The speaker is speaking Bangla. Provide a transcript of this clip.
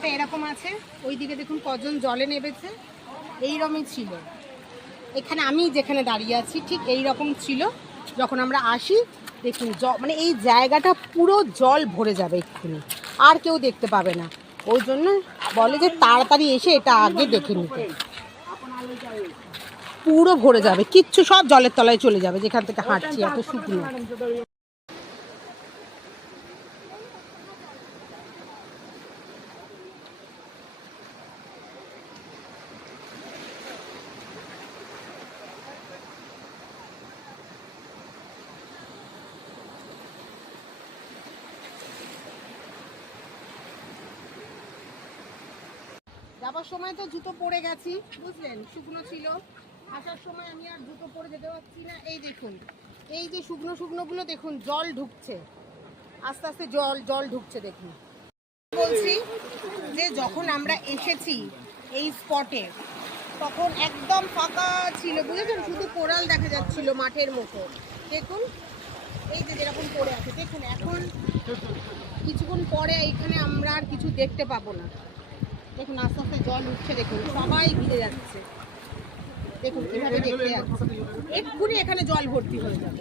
জায়গাটা এরকম আছে, ওইদিকে দেখুন কজন জলে নেমেছে, এইরকমই ছিল। এখানে আমি যেখানে দাঁড়িয়ে আছি ঠিক এই রকম ছিল যখন আমরা আসি। দেখুন মানে এই জায়গাটা পুরো জল ভরে যাবে এক্ষুনি, আর কেউ দেখতে পাবে না। ওই জন্য বলে যে তাড়াতাড়ি এসে এটা আগে দেখে নিতে। পুরো ভরে যাবে, কিচ্ছু সব জলের তলায় চলে যাবে যেখান থেকে হাঁটছি, এত শুকনো। যাবার সময় তো জুতো পরে গেছি, বুঝলেন, শুকনো ছিল। আসার সময় আমি আর জুতো পরে যেতে পারছি না। এই দেখুন, এই যে শুকনো শুকনোগুলো দেখুন জল ঢুকছে, আস্তে আস্তে জল ঢুকছে। দেখুন বলছি যে যখন আমরা এসেছি এই স্পটে তখন একদম ফাঁকা ছিল, বুঝেছেন, শুধু কোরাল দেখা যাচ্ছিল মাঠের মতো। দেখুন এই যে যেরকম পড়ে আছে, দেখুন এখন কিছুক্ষণ পরে এখানে আমরা আর কিছু দেখতে পাবো না। দেখুন আস্তে আস্তে জল উঠছে, দেখুন সবাই ভিজে যাচ্ছে। দেখুন কিভাবে দেখতে যাচ্ছে, এক্ষুনি এখানে জল ভর্তি হয়ে যাবে।